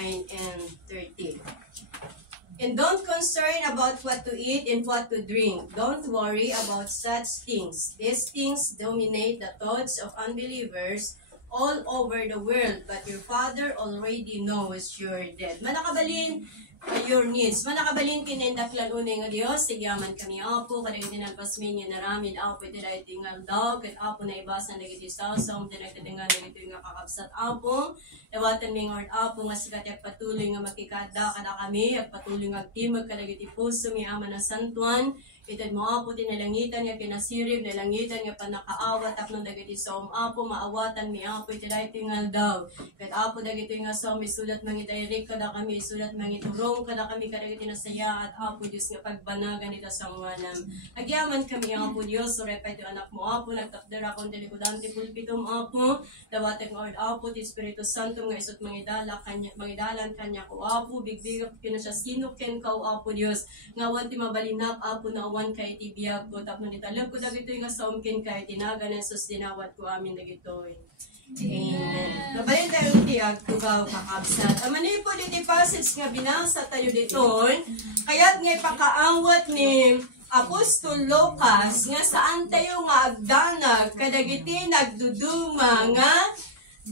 and 30. And don't concern about what to eat and what to drink. Don't worry about such things. These things dominate the thoughts of unbelievers all over the world, but your Father already knows your dead. Manakabalin your needs. Manakabalin kinendaklan unay nga Dios, sigyaman kami apo, kadang tinagpasmin nga naramid apo, iti dahi tingal daw, kat apo na ibasa nagiti sasam, tinagtatingal nagiti nga kakabsat apo, dawatan ming ord apo, nga sikat yak patuloy nga makikada kada kami, yak patuloy nga agtimag kadagiti puso, mi ama na santuan, itad mo apo, tinalangitan nga kinasirib, nalangitan nga panakaawa, tapno dagiti som apo, maawatan mi apo, iti dahi tingal daw, kat apo dagiti nga som, isulat mangitayrik kada kami, isulat mangiturong kada kami kadagiti nasaya, at apo Diyos nga pagbanagan ita sa nganam. Agyaman kami apo Diyos, surepay ito anak mo apo, nagtakdara kong telikudante pulpitum apo, dawatan nga ord apo, ti Espiritu Santo nga isot mangidalan kanya ko apo, bigbigap kina siya sinuken kao apo Diyos, nga wan ti mabalinap apo na wan kay ti biyag ko, tapno nitalab ko dagitoy nga saumkin kay tinaga na sus dinawat ko amin dagitoy. Amen. Nabalin tayo tiyag tugaw kakabsat. Amani po diti passage nga binasa tayo ditoy, kaya't nga pakaawat ni Apostol Lucas nga saan tayo nga agdanag kadagiti nagduduma nga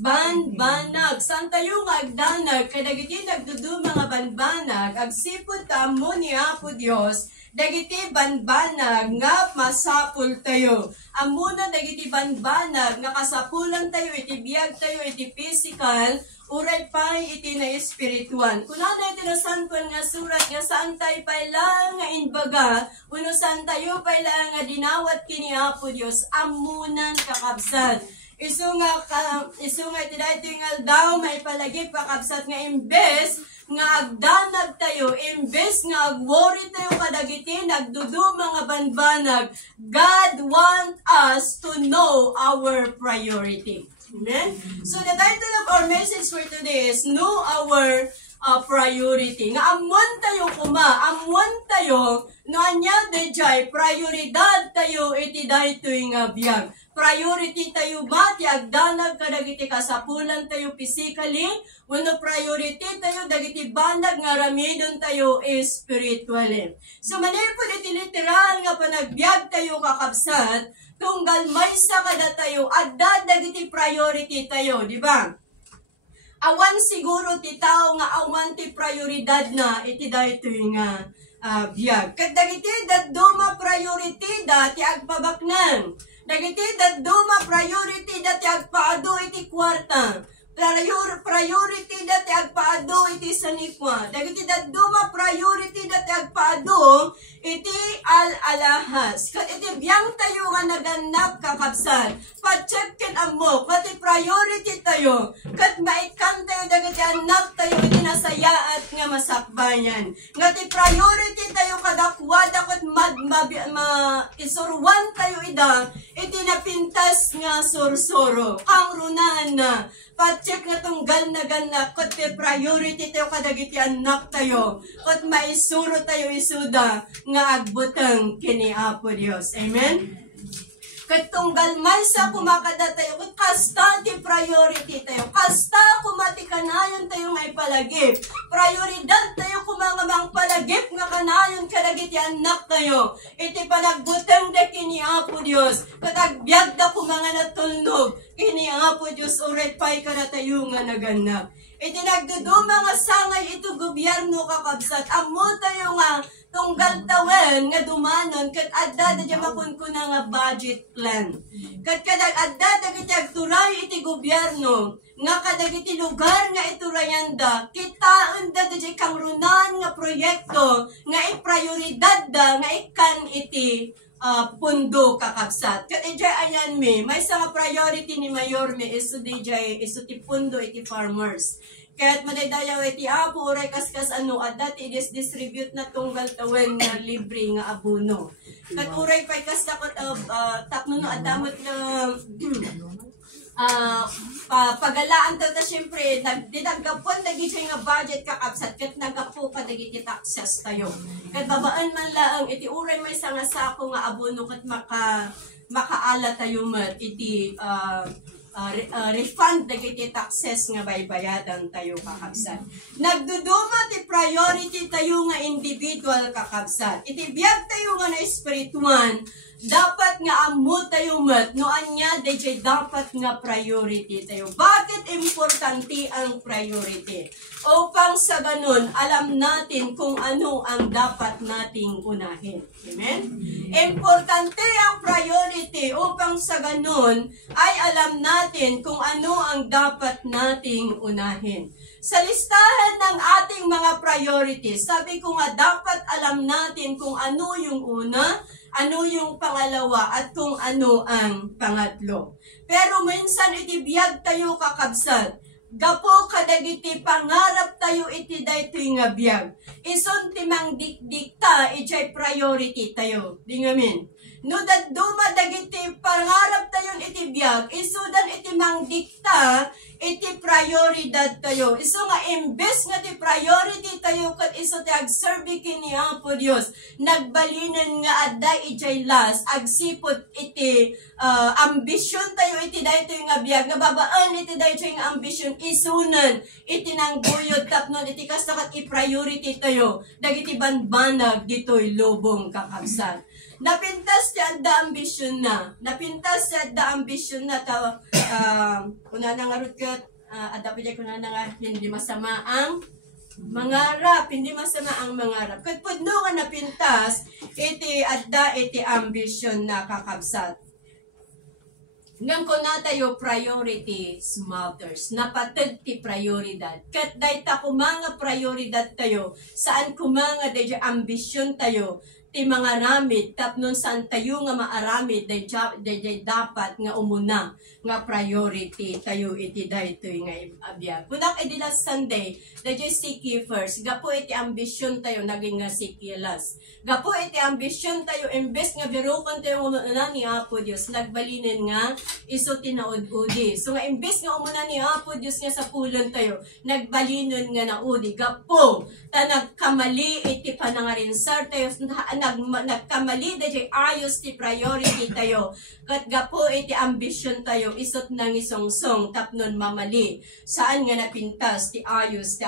banbanag. Saan tayo nga agdanag kadagiti nagduduma nga banbanag, agsipod tamo ni Apo Dios dagiti banbanag nga masapul tayo. Amuna dagiti banbanag nga kasapulan tayo, iti biyag tayo, iti physical, uray pay iti na espiritual. Kunana iti nasantuan nga surat nga saan tayo pailang nga inbaga, uno saan tayo pailang nga dinawat kini Apo Dios, amunan kakabsat. Isu nga iti dahi tingal daw may palagip kakabsat nga imbes nga agdanag tayo, imbes nga agworry tayo kadagiti nagduduma nga banbanag, God want us to know our priority. Amen? So the title of our message for today is Know Our Priority. Nga amon tayo amon tayo, no anya dejay, prioridad tayo iti daytoy nga biyag. Priority tayo ba, ti agdanag kadagiti kasapulan tayo physically, wano priority tayo dagiti bandag nga ramidon tayo spiritually. So manay po iti literal nga panagbiag tayo kakabsat, tunggal maysa kada tayo, adda dagiti priority tayo, di ba? Awan siguro ti tao nga awan ti prioridad na iti daytoy nga biyag. Kat dagiti daduma priority dati agpabaknan. Dagiti daduma priority dati agpaado iti kwarta. Priority dati agpaado iti sanikwa. Dagiti daduma priority dati agpaado iti alahas. Kat iti biyang tayo nga naganap kakabsat. Pa-check ken amo, kat priority tayo. Kat maikan tayo dagiti anak tayo iti nasayaat nga masakbayan. Kat priority tayo kadakwada kat isurwan tayo ida iti napintas nga sursuro. Ang runan na pa-check na tong ganna kat priority tayo kadagiti anak tayo. Kat maisuro tayo isuda nga agbutang kini Apo Dios. Amen? Katunggal may sa kumakada tayo, kasta ti priority tayo, kasta kumati kanayon tayo nga ipalagip, prioridad tayo kumangamang palagip nga kanayon kadagiti anak tayo, iti panagbutang da kini Apo Dios, katagbiag da kumanga natulnog, kini Apo Dios uret pay kada tayo nga naganap. Iti nagduduma nga sangay ito gobyerno kakabsat, amo tayo nga tunggal tawen nga dumanon kat adda da makunkuna nga budget plan. Kat kadag adda dagiti agturay iti gobyerno nga kadagiti lugar nga iturayanda kitaan da dagiti kangrunan nga proyekto nga iprioridad da nga ikan iti pundo kakabsat. Kat ijay ayan may sa priority ni Mayor may iso ti pundo iti farmers. Kaya't madaydayaw iti Apo, uray kaskas ano, at dati distribute na tunggal tawen nga libre nga abuno. Kat uray pa'y kastakot takno no at damot na pagalaan ta syempre, nagdidagapon nagiging nga budget kakabsat, kat nagapo ka nagiging taxes tayo. Kat babaan man laang, iti uray may sanga sako nga abuno kat makaala tayo mat, iti refund dagiti taxes nga baybayadan tayo kakabsat. Nagduduma ti priority tayo nga individual kakabsat. Iti biyag tayo nga na espirituan, dapat nga ammo tayo met, no anya DJ dapat nga priority tayo. Bakit importante ang priority? Upang sa ganun, alam natin kung ano ang dapat nating unahin. Amen? Importante ang priority upang sa ganun ay alam natin kung ano ang dapat nating unahin. Sa listahan ng ating mga priorities, sabi ko nga dapat alam natin kung ano yung una, ano yung pangalawa, at kung ano ang pangatlo. Pero minsan itibiyag tayo kakabsat. Gapo kadagiti pangarap tayo iti daytoy nga biyag. Ison timang dikdikta ijay priority tayo. Di ngamin. No daduma dagiti pangarap tayo iti biyag, isudan iti mang dikta iti prioridad tayo. Iso nga imbes nga ti priority tayo kat iso ti agserbi kini Apo Dios. Nagbalinan nga adday ijay las agsipot iti ambisyon tayo iti daytoy nga biyag. Nga babaan iti daytoy nga ambisyon isunan iti nang buyod tapnon iti kastakat i-priority tayo. Dagiti banbanag ditoy lubong kakabsat. Napintas ti adda ambisyon na. Napintas ti adda ambisyon na tawa kuna na nga rutkat adda pa kuna na nga hindi masama ang mangarap, hindi masama ang mangarap. Kat pudno nga napintas iti adda iti ambisyon na kakabsat. Ngam ko na tayo priorities matters. Napatag ti prioridad. Kat dayta kumanga prioridad tayo. Saan kumanga dayta ambisyon tayo. Ti mga ramid, tapnon saan tayo nga maaramid, dayjay dapat nga umuna, nga priority tayo iti daytoy nga abiyag. Kunak iti last Sunday, dayjay seek ye first. Gapo iti ambisyon tayo, naging nga seek ye last. Gapo iti ambisyon tayo, imbes nga birukon tayo umuna ni Apo Dios, nagbalinin nga, iso tinaud-udi. So nga imbes nga umuna ni Apo Dios nga sa pulon tayo, nagbalinon nga naudi. Gapo, ta nagkamali iti panangarinsar tayo, nagkamali dayjay ayos ti priority tayo. Kat gapo iti ambisyon tayo, isot nang isongsong tapnon mamali. Saan nga napintas ti ayos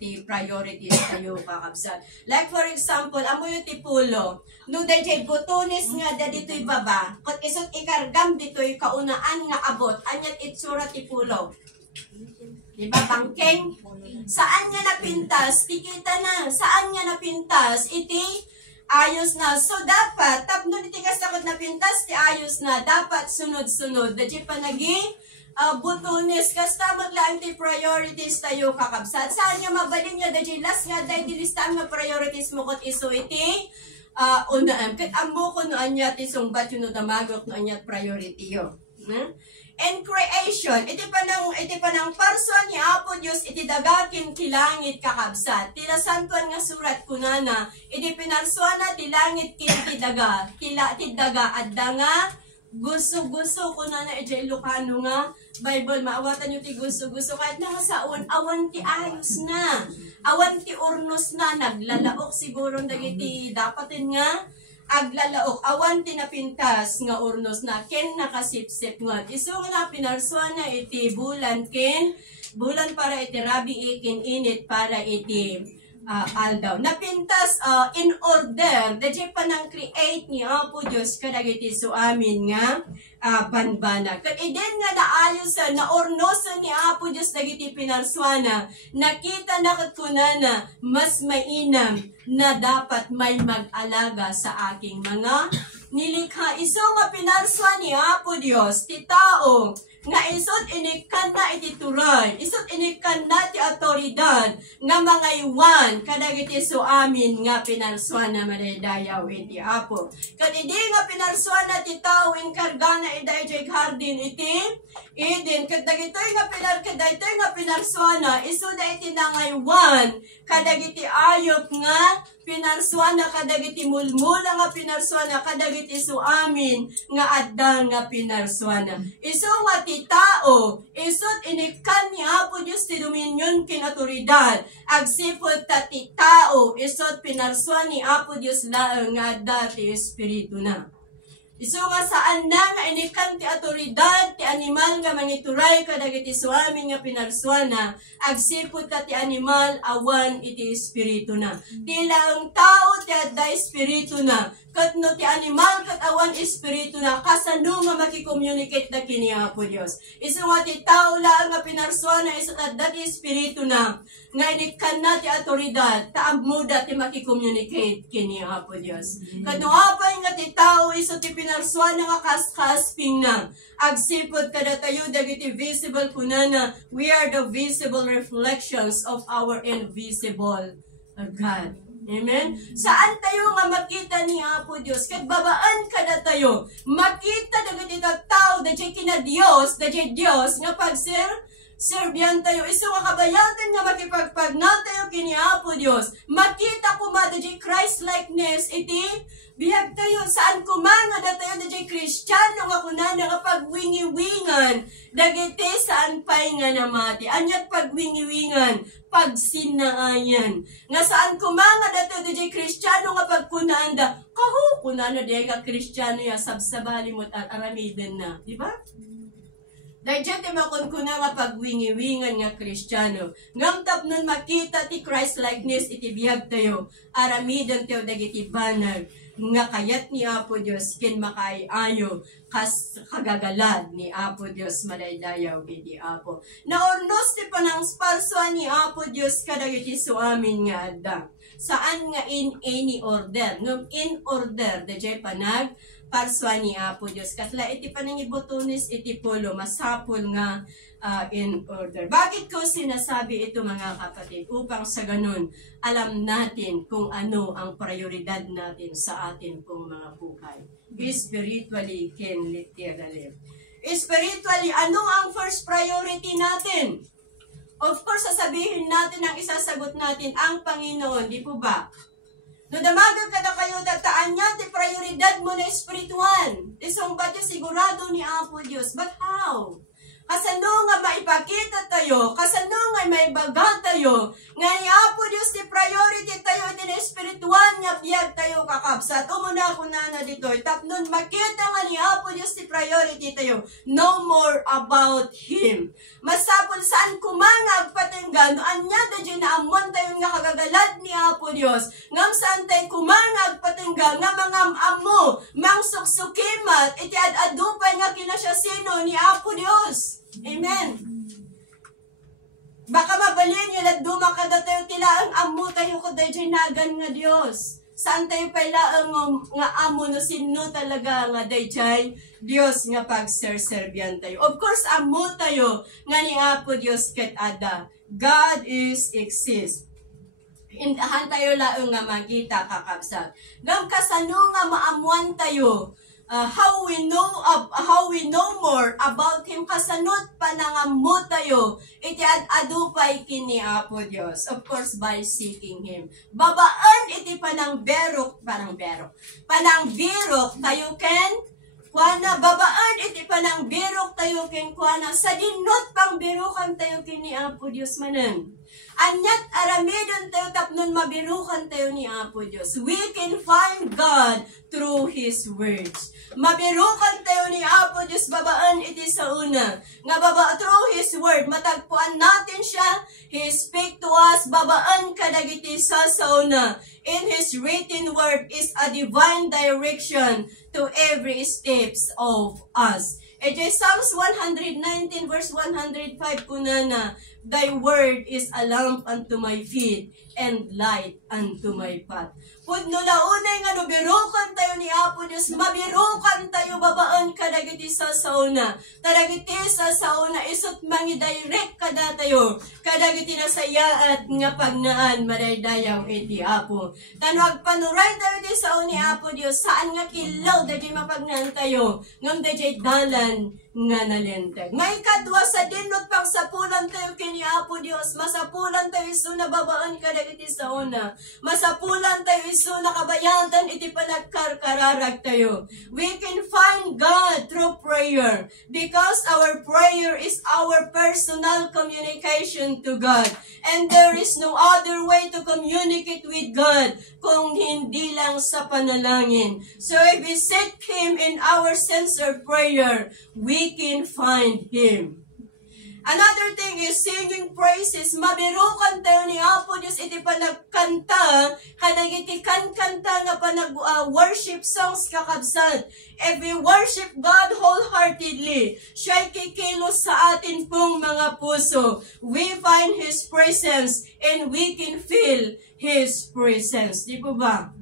ti priorities tayo kakabsat. Like for example, amo yung ti pulo. No dayjay butones nga dito'y baba. Kat isot ikargam dito'y kaunaan nga abot. Anyat itsura ti pulo. Diba, bangkeng? Saan nga napintas? Tikita na. Saan nga napintas? Iti ayos na. So, dapat, tapno iti kasakot na pintas, ti ayos na, dapat sunod-sunod. Dadi pa naging butones, kastamot lang ti priorities tayo kakabsat. Saan nga mabalin nga, dadi last nga, dahil dilistaan nga priorities mo kot iso iti, unaan. Kat amo ko noan niya ti sungbat yun no damagok noan niya priority yo. And creation, iti pa ng person ni Apo Dios iti dagakin ti langit kakabsat. Ti nasantuan nga surat kunana, iti pinarsuana ti langit kin ti daga, ti daga adda nga gusto kunana iti Ilocano nga Bible, maawatan nyo ti gusto kahit nakasaon, awan ti ayos na, awan ti urnos na, naglalaok siguro dagiti dapatin nga aglalaok, awan tinapintas nga urnos na ken nakasipsip nga. Iso nga na pinarsuan na iti bulan ken, bulan para iti rabi ikin init para iti aldaw. Napintas in order, dadya pa nang create ni Apo Diyos kadagiti so amin nga banbana. Kat idin nga naayos na ornosan ni Apo Diyos dagiti pinarsuana, nakita na katkunana mas mainam na dapat may mag-alaga sa aking mga nilikha. Iso nga pinarswa ni Apo Diyos, ti tao, nga isot inikan na iti turay, isot inikan na ti autoridad, nga mga iwan, kadagiti so amin nga pinarswa na madaydayaw iti Apo. Kat hindi nga pinarswa na ti tao, inkarga na idayjay hardin iti, idin, kadagitoy nga pinarswa na, iso da iti nangaywan, kadagiti ayop nga, pinarswana kadagiti mulmula nga pinarswana kadagiti so amin nga adda nga pinarswana. Iso nga ti tao, isot inikan ni Apo Diyos ti dominion kin autoridad. Agsipod ta ti tao, isot pinarswan ni Apo Diyos laeng nga adda ti espiritu na. Isu nga saan na nga inikan ti autoridad ti animal nga mangituray kadagiti suami nga pinarsuana, agsipud ka ti animal awan iti espiritu na. Tila ang tao ti adda espiritu na, kat no ti animal kat awan espiritu na, kasano nga makikomunicate na kini Apo Dios. Isu nga ti tao lang nga pinarsuana, isu adda ti espiritu na, nga inikan na ti autoridad, taammuda ti makikomunicate kini Apo Dios. Kat no apay nga ti tao isu ti pinarsuana nga kasping na, agsipod kada tayo dagiti visible kunana, we are the visible reflections of our invisible God. Amen? Saan tayo nga makita ni Apo Dios? Kat babaan kada tayo, makita dagiti tao, dagiti kina Dios, dagiti Dios, nga serbian tayo, iso nga kabayatan nga makipagpagna tayo kini Apo Dios. Makita ko ma dagiti Christ-likeness, iti bihag tayo, saan kumanga da tayo dagiti Kristiyano nga kunana nga pagwingi-wingan, dagiti saan pay nga namati. Anyat pagwingi-wingan, pagsinaayan. Nga saan kumanga da tayo dagiti Kristiyano nga pagkunanda, kunana di ka Kristiyano ya, sabsabali mo't aramiden na. Di ba? Dahil dyan ti makunkuna nga pagwingi-wingan nga Kristiyano. Ngam tapnon makita ti Christ-likeness iti biyag tayo. Aramidan tayo dagiti banag. Nga kayat ni Apo Dios kin makaayo kas kagagalad ni Apo Dios malaydayaw iti Apo. Naornos ti panang sparswa ni Apo Dios kadagiti suamin nga adda. Saan nga in any order? Ngam in order dayjay panag parswa ni Apo Dios. Kasla iti panangibotunis iti polo masapol nga in order. Bakit ko sinasabi ito mga kapatid? Upang sa ganun, alam natin kung ano ang prioridad natin sa atin pong mga buhay. Spiritually, can literally. Spiritually, ano ang first priority natin? Of course, sasabihin natin ang isasagot natin, ang Panginoon, di po ba? No damagag kada kayo tataan niya, ti prioridad mo na espiritual. Isang batyo sigurado ni Apo Dios. But how? Kasano nga maipakita tayo, kasano nga maibaga tayo, nga ni Apo Dios ti priority tayo, ti espiritual nga biyag tayo kakabsat. Umuna ko na dito, tapnon makita nga ni Apo Dios ti priority tayo, no more about Him. Masapol saan kumangag patinggan, anya da dyan naamuan tayo nga kagagalad ni Apo Dios, ngam saan tayo kumangag patinggan, nga mga amo, mang suksukimat, iti adupay nga kinasyasino ni Apo Dios. Amen. Baka mabalin yun at dumakada tayo tila ang amo tayo ko dahi nagan nga Diyos. Saan tayo pala ang nga amo no sino talaga nga dahi Diyos nga pagserserbian tayo. Of course, amo tayo nga ni Apo Diyos ket ada. God is exist. Indahan tayo laong nga makita kakabsat. Ngam kasano nga maamuan tayo, how we know more about Him, kasanot panangammo tayo iti adupay kini Apo Dios, of course by seeking Him. Babaan iti panang berok tayo ken kuana, babaan iti panang berok tayo ken kuana, sa dinot pang berokan tayo kini Apo Dios manen. Anyat aramidon tayo tapnon mabirukan tayo ni Apo Dios. We can find God through His words. Mabirukan tayo ni Apo Dios, babaan iti sa una. Nga through His word, matagpuan natin siya. He speak to us, babaan kadagiti sa una. In His written word is a divine direction to every steps of us. Psalms 119 verse 105 kunana, Thy word is a lamp unto my feet and light unto my path. Pudno launay nga birukan tayo ni Apo Dios, mabirukan tayo babaan kadagiti sa sauna. Kadagiti sa sauna isut mangi-direct kada tayo. Kadagiti na sayaat nga pagnaan madaydayaw iti Apo. Tanwag panuray tayo di sauna ni Apo Dios, saan nga kilaw dagiti mapagnan tayo. Ngam dagiti dalan nga nalintag. May kadwa sa dinot pang sapulan tayo kini Apo Dios. Masapulan tayo iso na babaan kadagiti sa una. Masapulan tayo iso na kabayantan iti panagkarkararag tayo. We can find God through prayer because our prayer is our personal communication to God. And there is no other way to communicate with God kung hindi lang sa panalangin. So if we seek Him in our sincere prayer, we can find Him. Another thing is singing praises. Mabirukan tayo ni Apo Diyos iti panagkanta, kadagiti kanta nga worship songs kakabsat. If we worship God wholeheartedly, siya'y kikilos sa atin pong mga puso. We find His presence and we can feel His presence. Di po ba?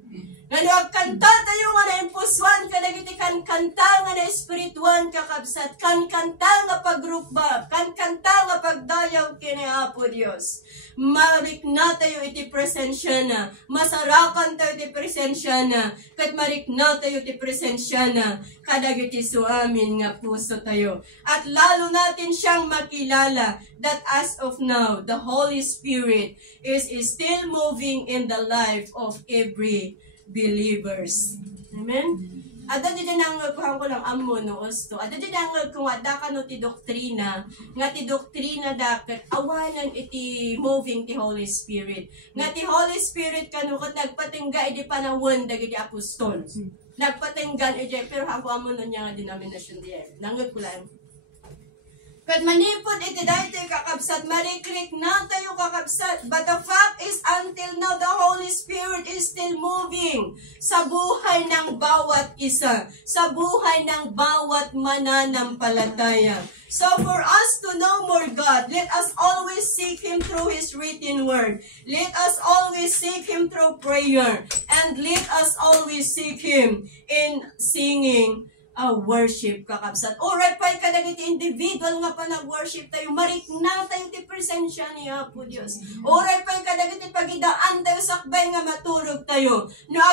Nga kanta tayo nga na impuswan, kadagiti kan kanta nga na espirituan kakabsat, kan kanta nga pagrukba, kan kanta nga pagdayaw kini Apo Dios. Marik na tayo iti presensya na, masarakan tayo iti presensya na, kat marik na tayo iti presensya na, kadagiti suamin nga puso tayo. At lalo natin siyang makilala that as of now, the Holy Spirit is still moving in the life of every believers. Amen? Ada di nang kuhan ko lang amo no osto. Ada di nang kung ada ka no ti doktrina, nga ti doktrina daket awanan iti moving ti Holy Spirit. Nga ti Holy Spirit kanu ket nagpatingga iti panawon dagiti apostol. Nagpatinggan iti pero ako amo no nya nga denomination diyan. Nangot ko lang. Kat manipod iti daytoy kakabsat, marikrik na tayo kakabsat. But the fact is, until now, the Holy Spirit is still moving sa buhay ng bawat isa, sa buhay ng bawat mananampalataya. So for us to know more God, let us always seek Him through His written word. Let us always seek Him through prayer. And let us always seek Him in singing worship kakabsat. Alright, pa'y kadagiti individual nga pa nag-worship tayo, marik na tayo ti presensya ni Apo Diyos. Alright, pa'y kadagiti pagidaan tayo sakbay nga matulog tayo. No,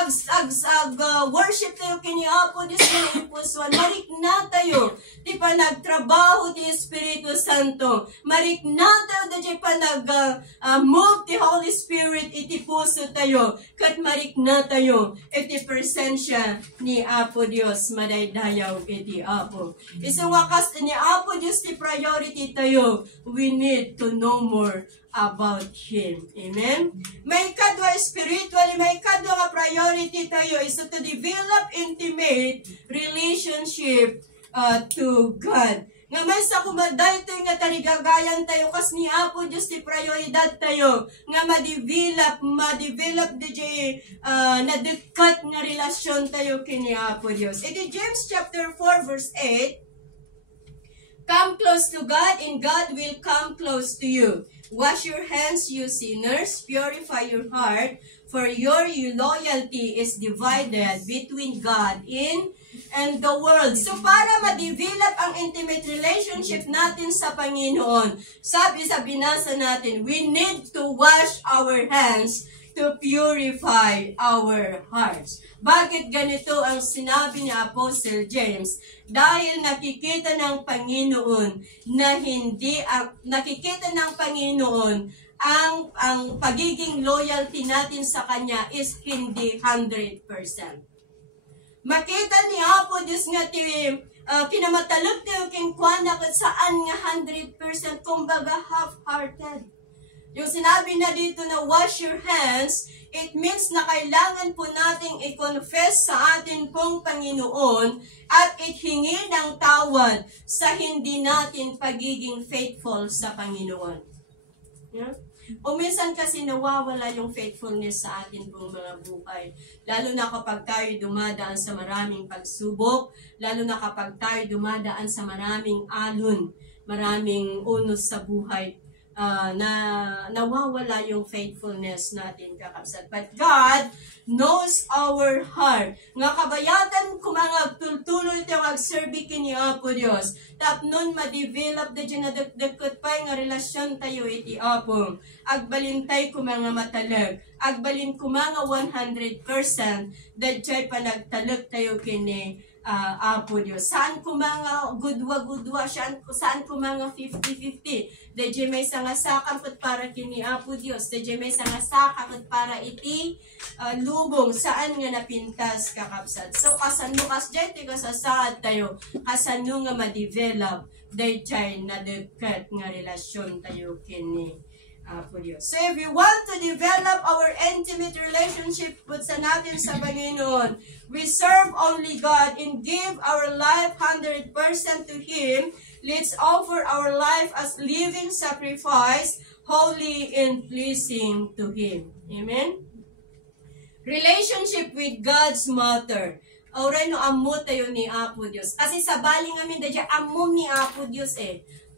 worship tayo kini Apo Diyos kini impulsuan, marik na tayo. Di pa nagtrabaho ti Espiritu Santo. Marik na tayo di pa nag-move ti Holy Spirit iti puso tayo. Kat marik na tayo iti presensya ni Apo Diyos madayday ayaw iti Apo. Isang wakas ni Apo Diyos ti priority tayo. We need to know more about Him. Amen? May kadwa spiritually, may kadwa nga priority tayo is to develop intimate relationship to God. Nga may sa kumaday tayo nga taligagayan tayo kas ni Apo Diyos ti prioridad tayo nga ma-develop DJ nadekat nga relasyon tayo kini Apo Diyos. Iti James chapter 4 verse 8, come close to God and God will come close to you. Wash your hands, you sinners, purify your heart, for your loyalty is divided between God and the world. So para ma-develop ang intimate relationship natin sa Panginoon, sabi sa binasa natin, we need to wash our hands to purify our hearts. Bakit ganito ang sinabi ni Apostle James? Dahil nakikita ng Panginoon na nakikita ng Panginoon ang pagiging loyalty natin sa Kanya is hindi 100%. Makita ni Apo Diyos nga kinamatalog tayo king kuana kat saan nga 100% kumbaga half-hearted. Yung sinabi na dito na wash your hands, it means na kailangan po nating i-confess sa atin pong Panginoon at ithingi ng tawad sa hindi natin pagiging faithful sa Panginoon. Yeah? O minsan kasi nawawala yung faithfulness sa atin pong mga buhay. Lalo na kapag tayo dumadaan sa maraming pagsubok, lalo na kapag tayo dumadaan sa maraming alon, maraming unos sa buhay, na nawawala yung faithfulness natin kakabsat. But God knows our heart. Nga kabayatan kumangag tultuloy tayo agserbi kini Apo Diyos. Tapnon ma-develop da dyan na dagkot pa nga relasyon tayo iti Apo. Agbalintay kumanga matalag. Agbalin kumanga 100% da dyan pa nagtalag tayo kini Apo Diyos. Saan ko mga gudwa-gudwa, saan ko mga 50-50. Dahil may sangasakam pat para kini Apo Diyos. Dahil may sangasakam pat para iti lubong. Saan nga napintas kakapsat. So kasano kas dyan, tiga sa saad tayo. Kasano nga ma-develop. Dahil na dekat nga relasyon tayo kini Apo Diyos. So if we want to develop our intimate relationship sa natin sa Panginoon, we serve only God and give our life 100% to Him. Let's offer our life as living sacrifice, holy and pleasing to Him. Amen? Relationship with God's Mother. Oray no amo tayo ni Apo Diyos. Kasi sa baling amin, dadya amom ni Apo Diyos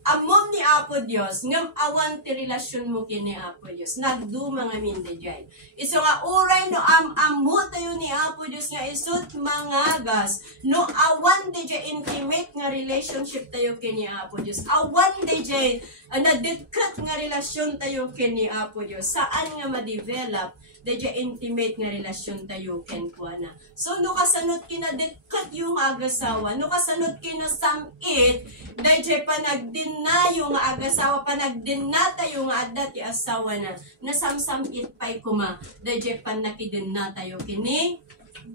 Amom ni Apo Diyos, ngam awan ti relasyon mo kini Apo Diyos. Nagduma nga min dayjay. Iso nga uray no amo tayo ni Apo Diyos nga isut mangagas. No awan dayjay intimate nga relationship tayo kini Apo Diyos. Awan dayjay na-dekat nga relasyon tayo kini Apo Diyos. Saan nga ma-develop dayjay intimate nga relasyon tayo ken kuana. So no kasanot kinadekat yung agasawa, no kasanot kinasamit dayjay panagdinayo nga agasawa, panagdinata yung adda ti asawa na nasamsamit pay kuma dayjay panakidin tayo kini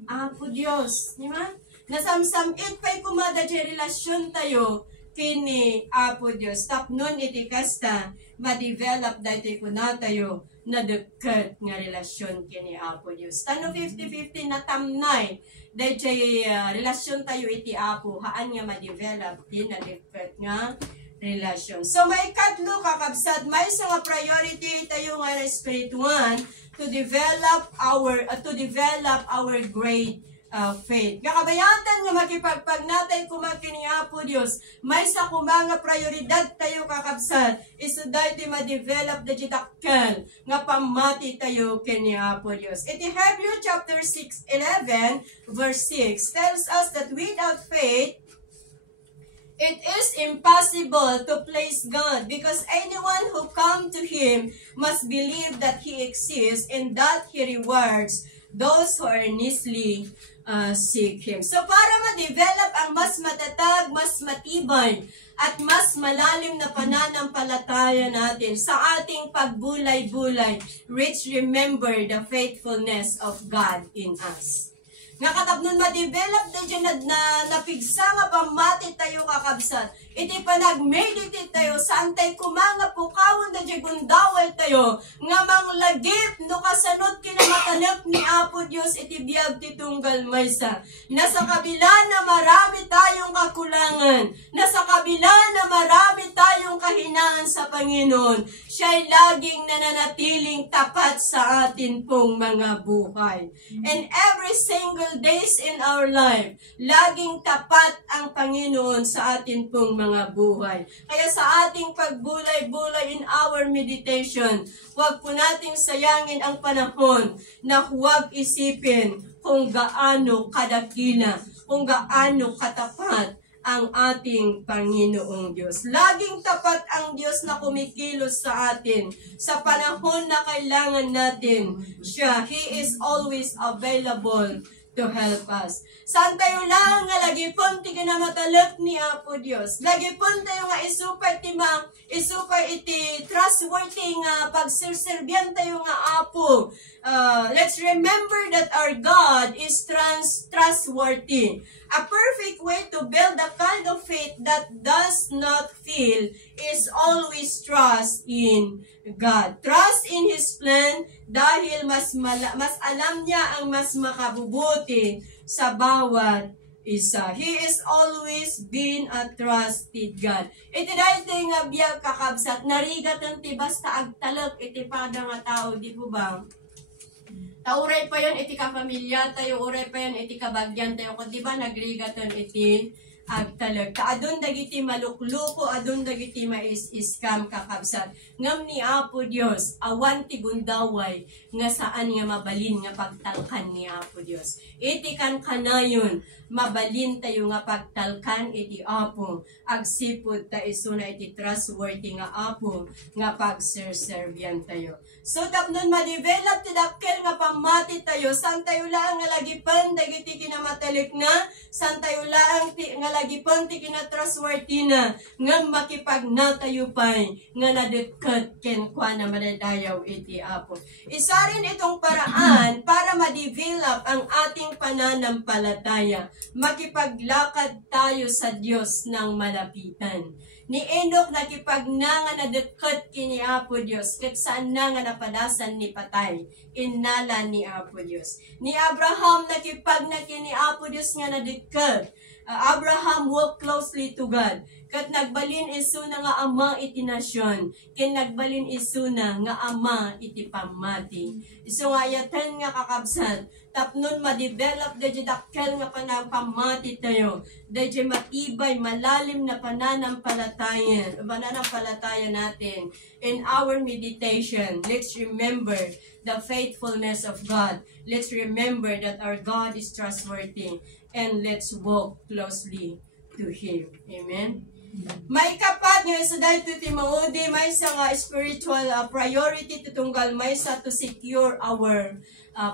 Apo Dios, di ba? Nasamsamit pay kuma dayjay relasyon tayo kini Apo Dios. Tapnon iti kasta ma-develop dayjay kuna tayo na dekat nga relasyon kini Apo Dios. Tano 50-50 na tamnay dayjay relasyon tayo iti Apo, haan nga ma-develop din na dekat nga relasyon. So may katlo kakabsat, may isa nga priority tayo nga spiritual to develop our great faith. Kakabayatan nga makipagpagnatay kumakini Apo Dios, may sa kumanga prioridad tayo kakabsat, isuday ti ma-develop da jidakkel nga pamati tayo kini Apo Dios. Iti Hebrews chapter 6:11 verse 6 tells us that without faith it is impossible to please God, because anyone who comes to Him must believe that He exists and that He rewards those who earnestly seek Him. So para ma-develop ang mas matatag, mas matibay, at mas malalim na pananampalataya natin sa ating pagbulay-bulay, let's remember the faithfulness of God in us. Nga katapnon ma-develop na dyan na napigsa nga pamati tayo kakabsat. Iti panag-meditate tayo, saan tayo kumanga pukawon na dyan gundawal tayo, nga manglagip no kasanot kinamatanap ni Apo Dios iti biyag titunggal maysa. Nasa kabila na marami tayong kakulangan, nasa kabila na marami tayong kahinaan sa Panginoon, siya'y laging nananatiling tapat sa atin pong mga buhay. And every single days in our life, laging tapat ang Panginoon sa atin pong mga buhay. Kaya sa ating pagbulay-bulay in our meditation, huwag po nating sayangin ang panahon na huwag isipin kung gaano kadakila, kung gaano katapat ang ating Panginoong Diyos. Laging tapat ang Diyos na kumikilos sa atin sa panahon na kailangan natin siya. He is always available to help us. Saan tayo lang nga lagi pon ti kinamatalak ni Apo Dios. Lagi pon tayo nga isupay iti trustworthy nga pagserserbian tayo nga Apo. Let's remember that our God is trustworthy. A perfect way to build a kind of faith that does not fail is always trust in God. Trust in His plan dahil mas alam niya ang mas makabubuti sa bawat isa. He is always been a trusted God. Iti dahil nga biyag kakabsat, narigat ang tibas ta agtalak iti pada nga tao, di po ba? Tauray pa yon iti kapamilya tayo, uray pa yon iti kabagyan tayo, kung di ba nagrigatan iti agtalag. Adon dagiti malukluko, adon dagiti mais-iskam kakabsat. Ngam ni Apo Dios, awan ti gundaway, nga saan nga mabalin nga pagtalkan ni Apo Dios. Iti kan kanayon, mabalin tayo nga pagtalkan iti Apo. Agsipod ta iso na iti trustworthy nga Apo, nga pagserserbian tayo. So tapnon ma-develop ti dakkel nga pamati tayo, san tayo lang nga lagipan, dagiti kinamatalik na, san tayo lang nga lagipan ti kinatrustworthy na, nga makipagna tayo pa'y, nga nadeket ken kwa na manadayaw iti Apo. Isa rin itong paraan para ma-develop ang ating pananampalataya. Makipaglakad tayo sa Diyos ng malapitan. Ni Enoch nakipagnanga na deket kini Apo Dios, ket saan na nga napadasan ni patay, innala ni Apo Dios. Ni Abraham nakipagna kini Apo Dios nga na deket. Abraham walked closely to God. Kat nagbalin iso na nga ama iti nasyon, ken nagbalin iso na nga ama iti pamati. Iso nga yatan nga kakabsat, tapnon ma-develop deje dakkel nga pamati tayo, deje matibay, malalim na pananampalataya natin. In our meditation, let's remember the faithfulness of God. Let's remember that our God is trustworthy, and let's walk closely to Him. Amen? May kapat nga sa dahil iti maudi, may sa nga spiritual priority tutunggal, may sa to secure our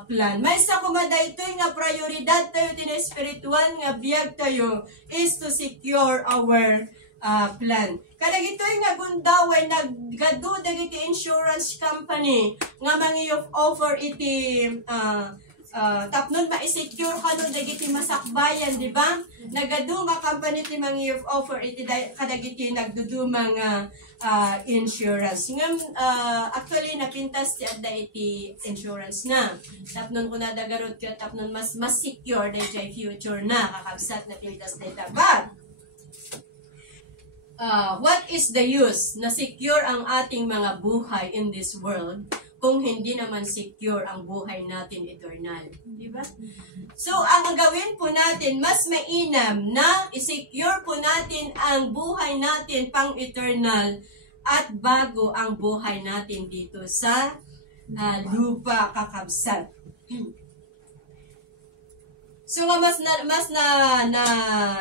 plan. May sa kumaday ito nga prioridad tayo, tina spiritual nga biyag tayo is to secure our plan. Kada ito nga gundaway, naggado dagiti insurance company, nga mangi of offer iti tapnon ma-secure ka nun dagiti masakbayan, di ba? Nagaduma company ti mangi of offer iti kadagiti nagduduma nga insurance. Ngam actually napintas ti adda iti insurance na. Tapnon ko nadagarot ka, tapnon mas secure dahil future na kakabsat na pintas data. But what is the use na secure ang ating mga buhay in this world kung hindi naman secure ang buhay natin eternal? Diba? So, ang gawin po natin, mas mainam na i-secure po natin ang buhay natin pang-eternal at bago ang buhay natin dito sa lupa kakabsat. So nga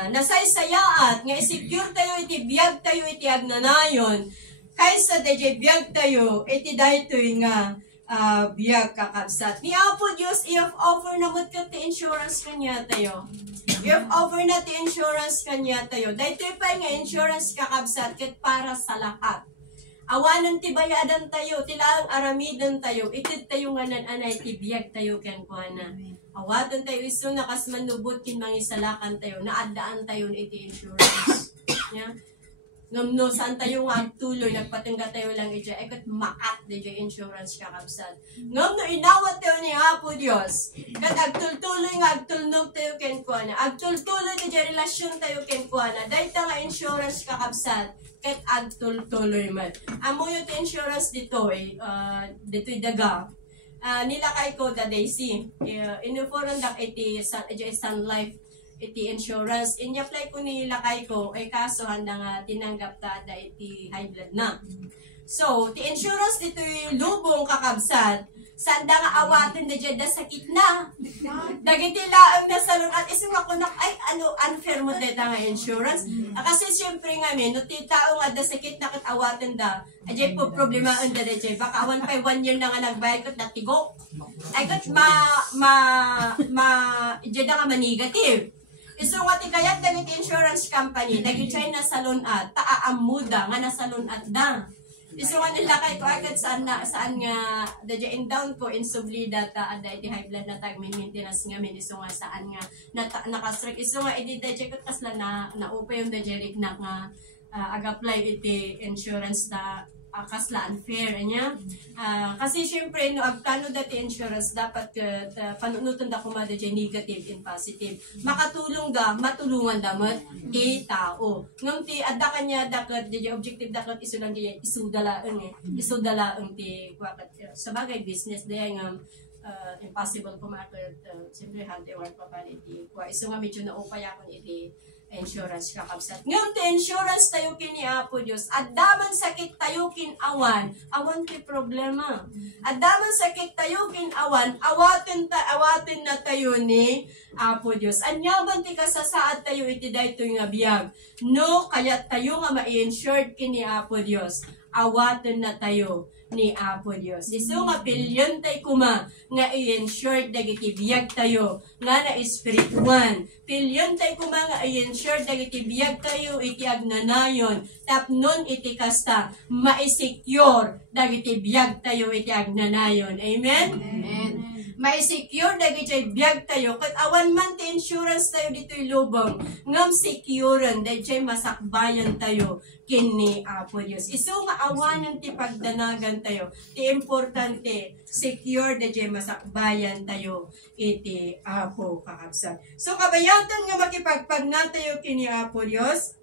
nasaysayaat nga i-secure tayo iti biyag tayo iti agnanayon kaysa DJ biyag tayo iti daytoy nga biyag kakabsat. Ni Apo Dios if offer na mo't ti insurance kanya tayo. If offer na ti insurance kanya tayo. Daytoy pa nga insurance kakabsat ket para sa lahat. Awanan ti bayadan tayo, tilaang aramidan tayo, itid tayo nga nananay, ti biyag tayo ken kuana. Awatan tayo iso nakas manubot kin mangisalakan tayo, naadaan tayo iti insurance. Yeah? Ngam saan tayo nga agtuloy, nagpatingga tayo lang iti, kat makat di insurance kakabsat. Ngam inawat tayo ni Apo Dios, kat agtultuloy nga agtulnog tayo ken kuana, agtultuloy di relasyon tayo ken kuana, dahil ta nga insurance kakabsat, ket agtultuloy man. Amo yung insurance dito dito'y daga. Nilakay ko da Daisy. Inuforan dak iti Sun Life iti insurance. In-apply ko nilakay ko, kaso handa nga tinanggap ta da iti high blood na. So, ti insurance dito yung lubong kakabsat, sanda nga awatin na dyan da sakit na. Dagiti laang na salon at isang ako na, unfair mo dito nga insurance. Kasi siyempre nga no titao nga da sakit na katawatin da, ajay po problema da dyan, baka 1 year na nga nagbayad kat natigo. Ay kat dyan nga manigative. Iso nga ti kayat dagiti insurance company, dagiti na salon at, taaamuda nga na salon at da. Iso nga nila kay ko agad saan nga dadya in down ko in sublida ta ada iti high blood na tag may maintenance nga min iso nga saan nga nakastrike iso nga iti dadya ko kasla na upay yung dadya na nga ag-apply iti insurance na kasla unfair niya. Kasi syempre no agplano dati insurance dapat panunutan da kuma dadya negative and positive. Makatulong da matulungan damat ti tao. Ngam ti adda kanya dakat dadya objective dakat isu lang di isudalaeng ti kwakat sa bagay business daya nga impossible kumakat siyempre hante work pa pa iti kwa isu nga medyo na upay akon iti insurance kakabsat. Ngayon ti insurance tayo kini Apo Dios. Addaman sakit tayo kin awan ti problema. Addaman sakit tayo kin awan, awaten na tayo ni Apo Dios. Anyaman ti kasasaad tayo iti daytoy nga biyag. No kaya tayo nga ma-insured kini Apo Dios. Awaten na tayo ni Apo Dios. Isu nga pilyon tay kuma nga i-insured dagiti biyag tayo nga na espirituan. Pilyon tay kuma nga i-insured dagiti biyag tayo iti agnanayon. Tapnon iti kasta ma-secure dagiti biyag tayo iti agnanayon. Amen? Amen. Ma-secure dagiti biyag tayo ket awan man ti insurance tayo ditoy lubong ngam securean dagiti masakbayan tayo kini Apo Dios. Isu nga awanan ti pagdanagan tayo. Ti importante secure dagiti masakbayan tayo iti Apo kakabsat. So kabayatan nga makipagpagna tayo kini Apo Dios.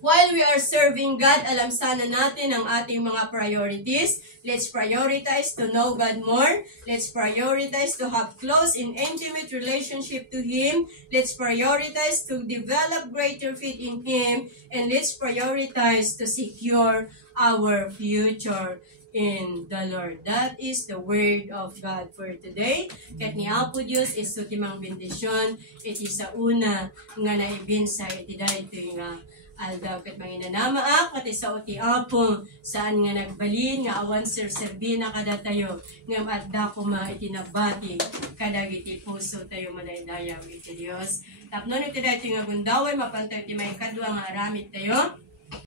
While we are serving God, alam sana natin ang ating mga priorities. Let's prioritize to know God more. Let's prioritize to have close and intimate relationship to Him. Let's prioritize to develop greater faith in Him. And let's prioritize to secure our future in the Lord. That is the word of God for today. Ket ni Apo Dios isu timang bendisyon iti sa una nga naibinsa iti daytoy nga aldaw ket manginanamaak ket sa uti Apo saan nga nagbalin nga awan serbina kada tayo ngem adda kuma iti nabati kadagiti puso tayo madaydayaw iti Dios. Tapnon iti daytoy nga gundaway mapantay iti may kadwa nga aramid tayo.